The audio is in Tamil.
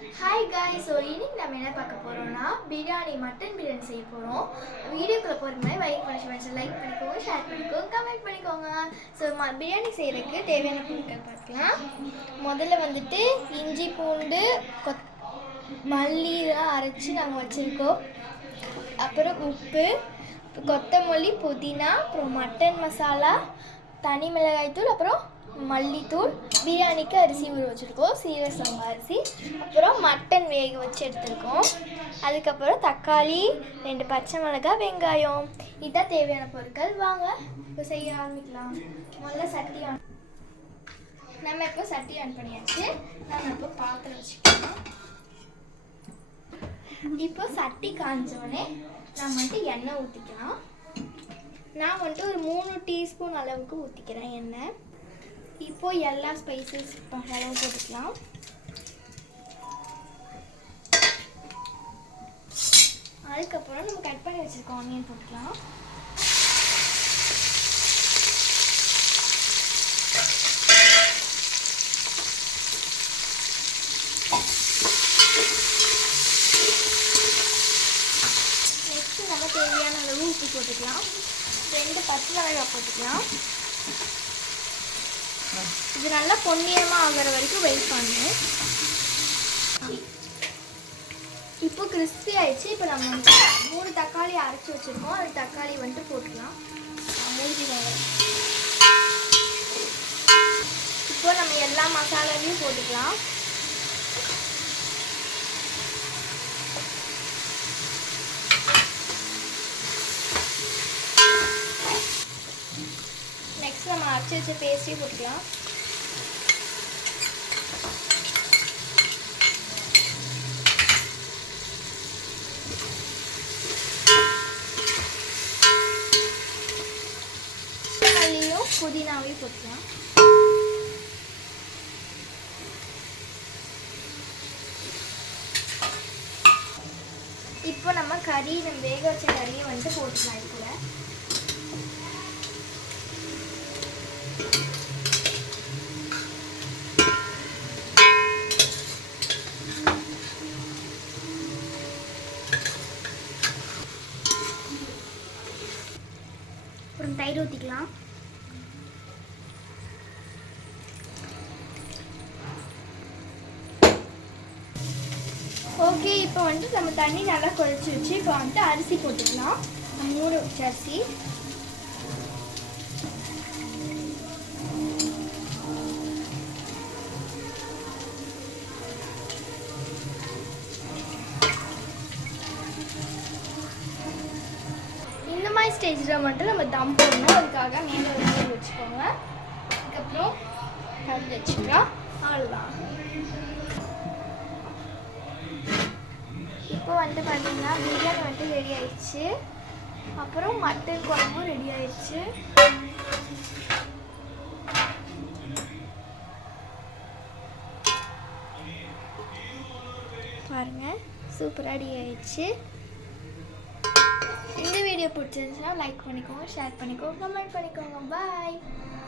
Hi guys. ஸோ இன்னைக்கு நம்ம என்ன பார்க்க போகிறோம்னா மட்டன் பிரியாணி செய்ய போகிறோம். வீடியோக்குள்ளே போகிற மாதிரி லைக் பண்ணிக்கோங்க, ஷேர் பண்ணிக்கோங்க, கமெண்ட் பண்ணிக்கோங்க. ஸோ பிரியாணி செய்கிறதுக்கு தேவையான பொருட்கள் பார்க்கலாம். முதல்ல வந்துட்டு இஞ்சி பூண்டு மல்லிலாம் அரைச்சி நாங்கள் வச்சுருக்கோம். அப்புறம் உப்பு, கொத்தமல்லி, புதினா, அப்புறம் மட்டன் மசாலா, தனி மிளகாய்த்தூள், அப்புறம் மல்லித்தூள், பிரியாணிக்கு அரிசி ஊற வச்சுருக்கோம், சீரக சம்பா அரிசி, அப்புறம் மட்டன் வேக வச்சு எடுத்துருக்கோம். அதுக்கப்புறம் தக்காளி, 2 பச்சை மிளகாய், வெங்காயம். இதுதான் தேவையான பொருட்கள். வாங்க இப்போ செய்ய ஆரம்பிக்கலாம். முதல்ல சட்டி நம்ம இப்போ சட்டி ஆன் பண்ணியாச்சு. நம்ம இப்போ பாத்திரம் வச்சுக்கலாம். இப்போ சட்டி காஞ்சோடனே நம்ம வந்துட்டு எண்ணெய் ஊற்றிக்கலாம். நான் வந்துட்டு ஒரு 3 டீஸ்பூன் அளவுக்கு ஊற்றிக்கிறேன் எண்ணெய். இப்போ எல்லா ஸ்பைசஸ் அளவு போட்டுக்கலாம். அதுக்கப்புறம் நம்ம கட் பண்ணி வச்சுருக்கோம் ஆனியன் போட்டுக்கலாம். நெக்ஸ்ட்டு நம்ம தேவையான அளவு உப்பு போட்டுக்கலாம். 2 பச்சை மிளகாய் போட்டுக்கலாம். இது நல்லா பொன்னிறமாக ஆகிற வரைக்கும் வெயிட் பண்ணணும். இப்போ கிறிஸ்பி ஆயிடுச்சு. இப்போ நம்ம வந்து 3 தக்காளி அரைச்சி வச்சுருக்கோம். அது தக்காளி வந்துட்டு போட்டுக்கலாம். இப்போ நம்ம எல்லா மசாலாவையும் போட்டுக்கலாம். நெக்ஸ்ட் நம்ம அரைச்சி வச்ச பேஸ்ட்டையும் போட்டுக்கலாம். மல்லியும் புதினாவையும் போட்டுக்கலாம். இப்போ நம்ம வேக வச்ச கறியை வந்துட்டு போட்டுக்கலாம். இது கூட அப்புறம் தயிர் ஊற்றிக்கலாம். ஓகே, இப்போ வந்துட்டு நம்ம தண்ணி நல்லா கொதிச்சு வச்சு இப்போ வந்துட்டு அரிசி போட்டுக்கலாம். 3 வச்ச அரிசி. இந்த மாதிரி ஸ்டேஜில் மட்டும் நம்ம தம் போடணும். அதுக்காக மேலே ஒரு வச்சுக்கோங்க. அதுக்கப்புறம் கல் வச்சுக்கலாம். அவ்வளோதான். இப்போ வந்துட்டு பார்த்தீங்கன்னா பிரியாணி வந்துட்டு ரெடி ஆயிடுச்சு. அப்புறம் மட்டன் குழம்பும் ரெடி ஆயிடுச்சு. பாருங்கள், சூப்பராக ரெடி ஆயிடுச்சு. இந்த வீடியோ பிடிச்சிருந்துச்சுன்னா லைக் பண்ணிக்கோங்க, ஷேர் பண்ணிக்கோங்க, கமெண்ட் பண்ணிக்கோங்க. பாய்.